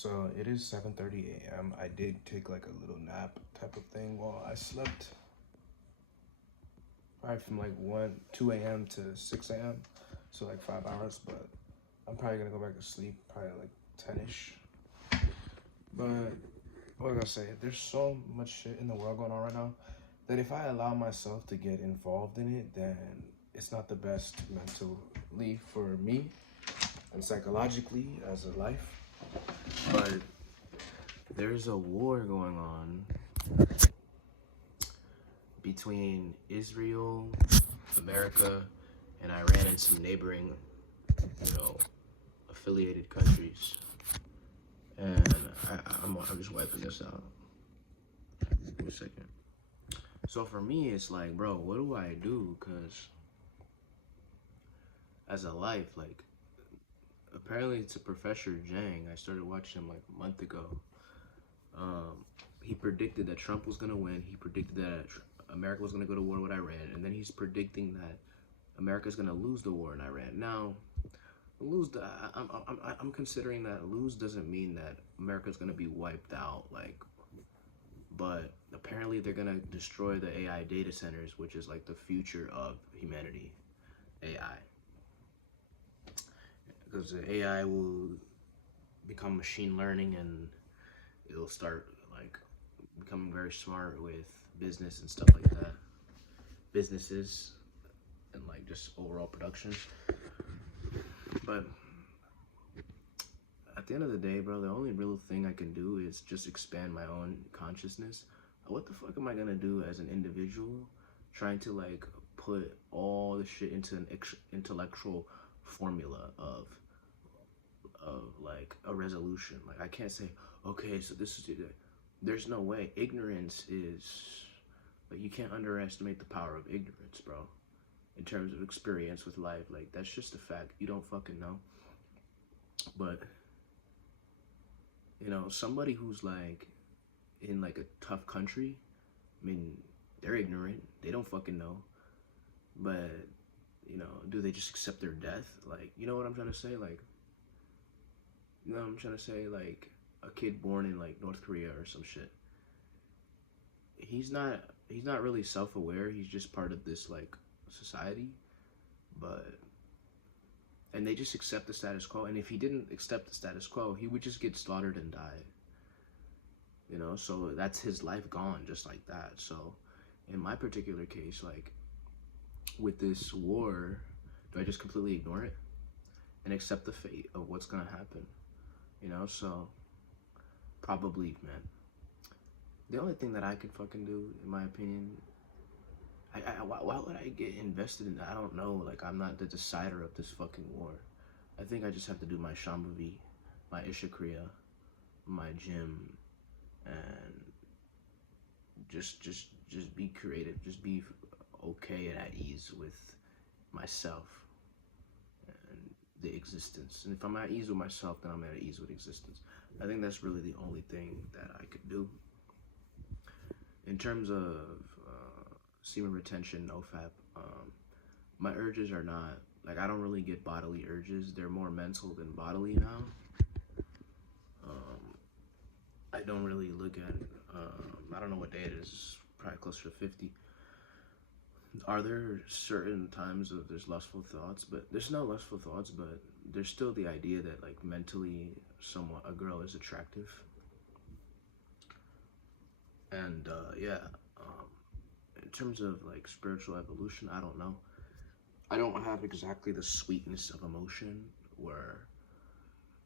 So it is 7:30 a.m. I did take like a little nap type of thing while I slept. Probably from like 2 a.m. to 6 a.m. So like 5 hours, but I'm probably gonna go back to sleep probably like 10ish. But what was I gonna say? There's so much shit in the world going on right now that if I allow myself to get involved in it, then it's not the best mentally for me and psychologically as a life. But there's a war going on between Israel, America, and Iran and some neighboring, you know, affiliated countries. And I'm just wiping this out. Give me a second. So for me, it's like, bro, what do I do? Because as a life, like, apparently it's a Professor Jang. I started watching him like a month ago. He predicted that Trump was going to win. He predicted that America was going to go to war with Iran. And then he's predicting that America's going to lose the war in Iran. Now, I'm considering that lose doesn't mean that America's going to be wiped out. Like, but apparently they're going to destroy the AI data centers, which is like the future of humanity, AI. Because the AI will become machine learning and it'll start like becoming very smart with business and stuff like that. Businesses and like just overall production. But at the end of the day, bro, the only real thing I can do is just expand my own consciousness. What the fuck am I gonna do as an individual trying to like put all the shit into an intellectual formula of like a resolution? Like I can't say, okay, so this is it. There's no way. Ignorance is like, you can't underestimate the power of ignorance, bro. In terms of experience with life, like that's just a fact. You don't fucking know. But you know, somebody who's like in like a tough country, I mean, they're ignorant. They don't fucking know. But you know, do they just accept their death? Like, you know what I'm trying to say? Like, you know what I'm trying to say? Like a kid born in like North Korea or some shit. He's not really self-aware. He's just part of this like society, but and they just accept the status quo. And if he didn't accept the status quo, he would just get slaughtered and die. You know, so that's his life gone just like that. So in my particular case, like with this war, do I just completely ignore it and accept the fate of what's gonna happen? You know, so probably, man. The only thing that I can fucking do, in my opinion, why would I get invested in that? I don't know. Like, I'm not the decider of this fucking war. I think I just have to do my Shambhavi, my Ishakriya, my gym, and just be creative. Just be okay and at ease with myself and the existence. And if I'm at ease with myself, then I'm at ease with existence. I think that's really the only thing that I could do. In terms of semen retention, nofap, my urges are not, like, I don't really get bodily urges. They're more mental than bodily now. I don't really look at it. I don't know what day it is, probably closer to 50. Are there certain times of there's lustful thoughts? But there's no lustful thoughts, but there's still the idea that like mentally somewhat a girl is attractive. And yeah, in terms of like spiritual evolution, I don't know. I don't have exactly the sweetness of emotion where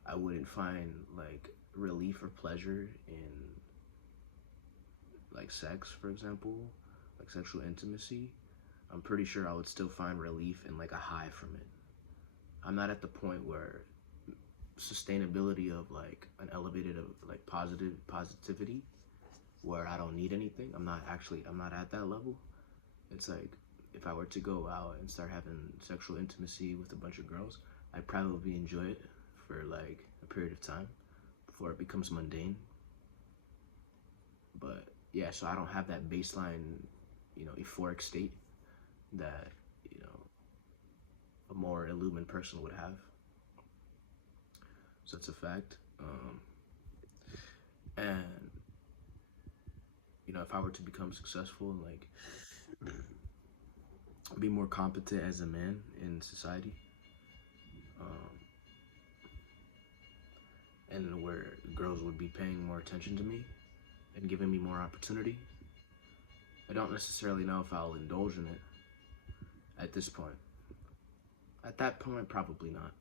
I wouldn't find like relief or pleasure in like sex, for example, like sexual intimacy. I'm pretty sure I would still find relief and like a high from it. I'm not at the point where sustainability of like an elevated of like positivity where I don't need anything. I'm not at that level. It's like if I were to go out and start having sexual intimacy with a bunch of girls, I'd probably enjoy it for like a period of time before it becomes mundane. But yeah, so I don't have that baseline, you know, euphoric state that, you know, a more illumined person would have. So it's a fact. And if I were to become successful and like be more competent as a man in society, um, and where girls would be paying more attention to me and giving me more opportunity, I don't necessarily know if I'll indulge in it at this point. At that point, probably not.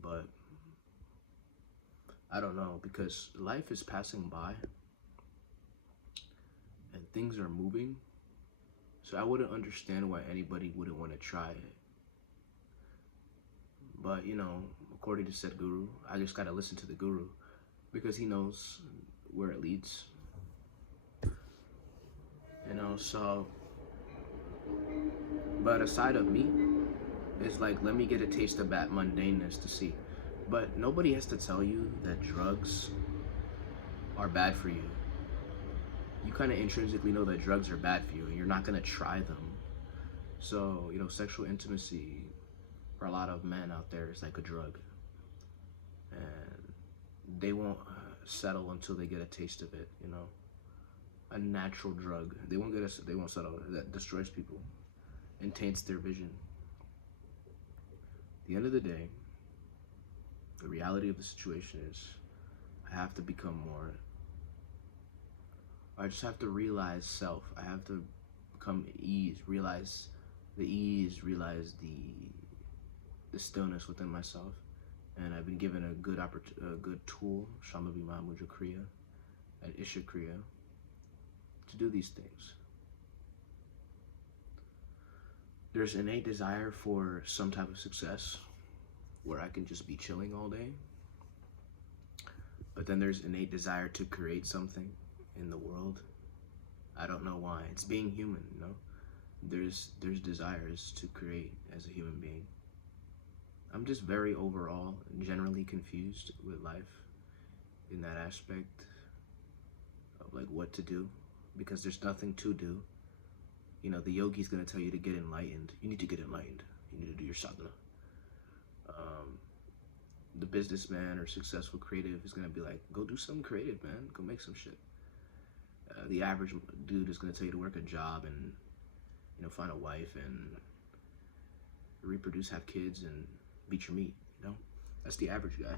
But I don't know, because life is passing by and things are moving. So I wouldn't understand why anybody wouldn't want to try it. But, according to said guru, I just gotta listen to the guru because he knows where it leads. So, but aside of me, it's like, let me get a taste of that mundaneness to see. But nobody has to tell you that drugs are bad for you. You kind of intrinsically know that drugs are bad for you and you're not gonna try them. So, sexual intimacy for a lot of men out there is like a drug. And they won't settle until they get a taste of it, A natural drug. They won't settle. That destroys people and taints their vision. At the end of the day, the reality of the situation is I have to become more. I just have to realize self. I have to become realize the stillness within myself. And I've been given a good tool, Shamavi Mahmuja Kriya and Isha Kriya, to do these things. There's innate desire for some type of success where I can just be chilling all day. But then there's innate desire to create something in the world. I don't know why. It's being human, There's desires to create as a human being. I'm just very overall generally confused with life in that aspect of like what to do, because there's nothing to do. The yogi's gonna tell you to get enlightened. You need to get enlightened. You need to do your sadhana. The businessman or successful creative is gonna be like, go do something creative, man. Go make some shit. The average dude is gonna tell you to work a job and find a wife and reproduce, have kids, and beat your meat. That's the average guy.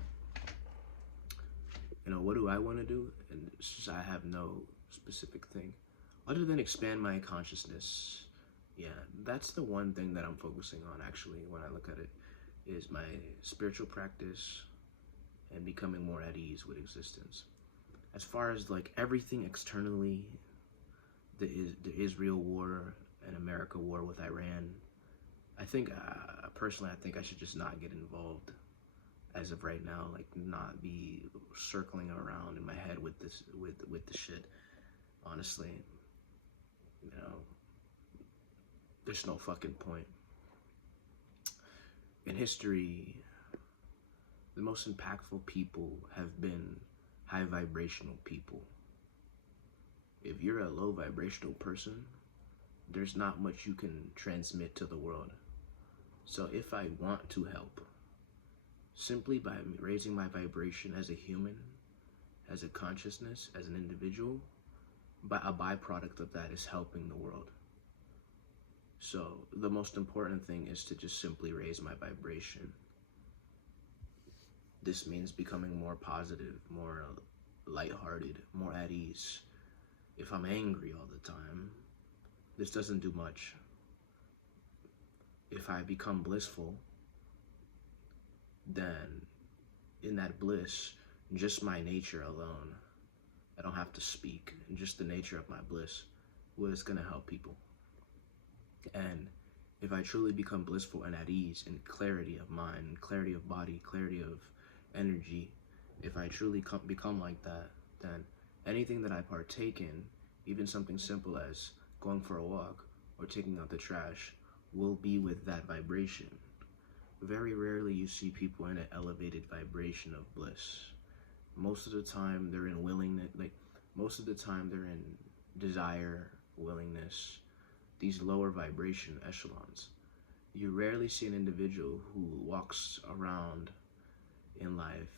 What do I want to do? And it's just, I have no specific thing other than expand my consciousness. Yeah, that's the one thing that I'm focusing on actually when I look at it, is my spiritual practice and becoming more at ease with existence. As far as like everything externally, the Israel war and America war with Iran, I think personally, I think I should just not get involved as of right now. Like, not be circling around in my head with this with the shit. Honestly, there's no fucking point. In history, the most impactful people have been high vibrational people. If you're a low vibrational person, there's not much you can transmit to the world. So if I want to help, simply by raising my vibration as a human, as a consciousness, as an individual, but a byproduct of that is helping the world. So the most important thing is to just simply raise my vibration. This means becoming more positive, more lighthearted, more at ease. If I'm angry all the time, this doesn't do much. If I become blissful, then in that bliss, just my nature alone, I don't have to speak, just the nature of my bliss, well, it's gonna help people. And if I truly become blissful and at ease and clarity of mind, clarity of body, clarity of energy, if I truly become like that, then anything that I partake in, even something simple as going for a walk or taking out the trash, will be with that vibration. Very rarely you see people in an elevated vibration of bliss. Most of the time they're in willingness, most of the time they're in desire, willingness, these lower vibration echelons. You rarely see an individual who walks around in life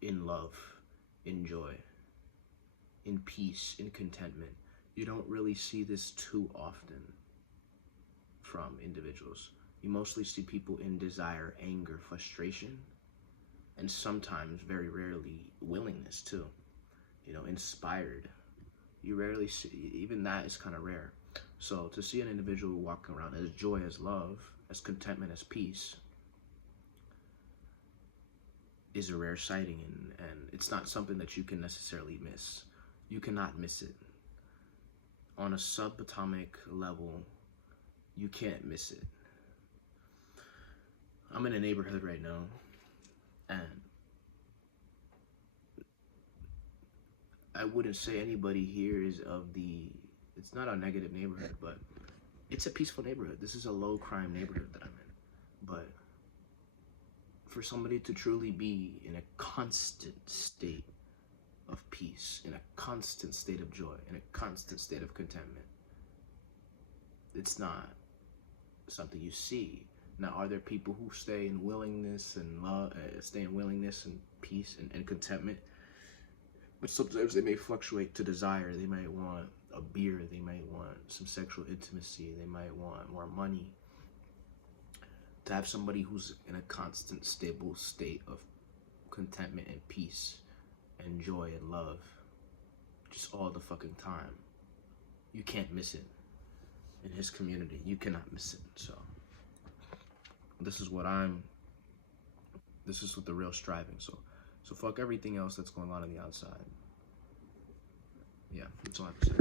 in love, in joy, in peace, in contentment. You don't really see this too often from individuals. You mostly see people in desire, anger, frustration, and sometimes, very rarely, willingness too. Inspired. You rarely see, even that is kind of rare. So to see an individual walking around as joy, as love, as contentment, as peace is a rare sighting, and it's not something that you can necessarily miss. You cannot miss it. On a subatomic level, you can't miss it. I'm in a neighborhood right now, and I wouldn't say anybody here is it's not a negative neighborhood, but it's a peaceful neighborhood. This is a low crime neighborhood that I'm in. But for somebody to truly be in a constant state of peace, in a constant state of joy, in a constant state of contentment, it's not something you see. Now, are there people who stay in willingness and love, stay in willingness and peace and contentment? But sometimes they may fluctuate to desire. They might want a beer. They might want some sexual intimacy. They might want more money. To have somebody who's in a constant, stable state of contentment and peace and joy and love, just all the fucking time, you can't miss it. In his community, you cannot miss it. So this is what the real striving. So fuck everything else that's going on the outside. Yeah, that's all I have to say.